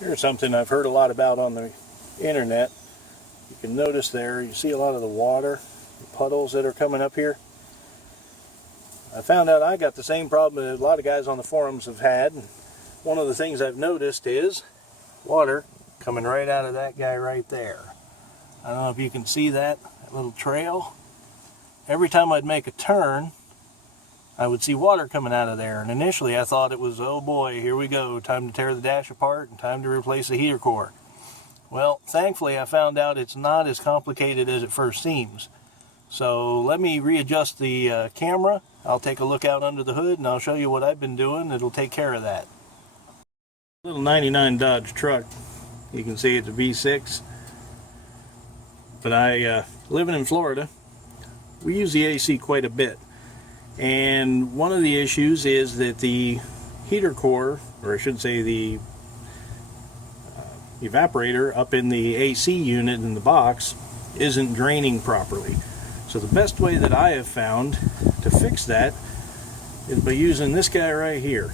Here's something I've heard a lot about on the internet. You can notice there, you see a lot of the water, the puddles that are coming up here. I found out I got the same problem that a lot of guys on the forums have had. One of the things I've noticed is water coming right out of that guy right there. I don't know if you can see that little trail. Every time I'd make a turn, I would see water coming out of there, and initially I thought it was, oh boy, here we go, time to tear the dash apart and time to replace the heater core. Well, thankfully I found out it's not as complicated as it first seems. So let me readjust the camera. I'll take a look out under the hood and I'll show you what I've been doing. It'll take care of that. Little 99 Dodge truck. You can see it's a V6. But living in Florida, we use the AC quite a bit. And one of the issues is that the heater core, or I should say the evaporator up in the AC unit in the box, isn't draining properly. So the best way that I have found to fix that is by using this guy right here.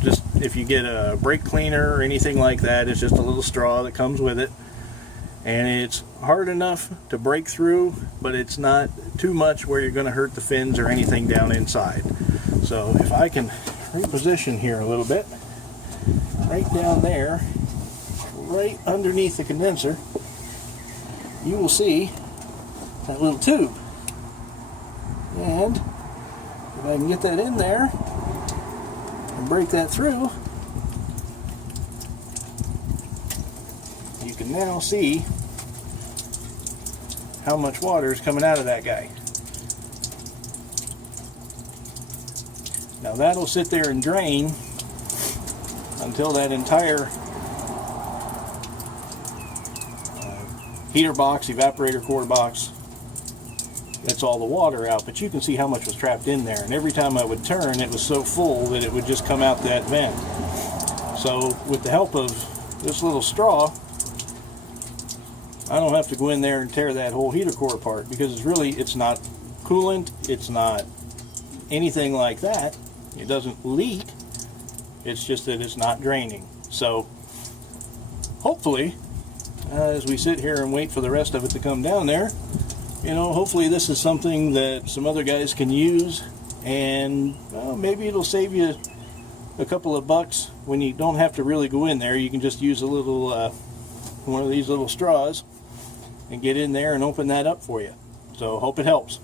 Just if you get a brake cleaner or anything like that, it's just a little straw that comes with it. And it's hard enough to break through, but it's not too much where you're going to hurt the fins or anything down inside. So if I can reposition here a little bit, right down there, right underneath the condenser, you will see that little tube. And if I can get that in there and break that through, you can now see how much water is coming out of that guy. Now that'll sit there and drain until that entire heater box, evaporator core box, gets all the water out. But you can see how much was trapped in there, and every time I would turn, it was so full that it would just come out that vent. So with the help of this little straw, I don't have to go in there and tear that whole heater core apart, because it's not coolant, it's not anything like that. It doesn't leak, it's just that it's not draining. So hopefully, as we sit here and wait for the rest of it to come down there, hopefully this is something that some other guys can use, and maybe it'll save you a couple of bucks when you don't have to really go in there. You can just use a little one of these little straws and get in there and open that up for you. So hope it helps.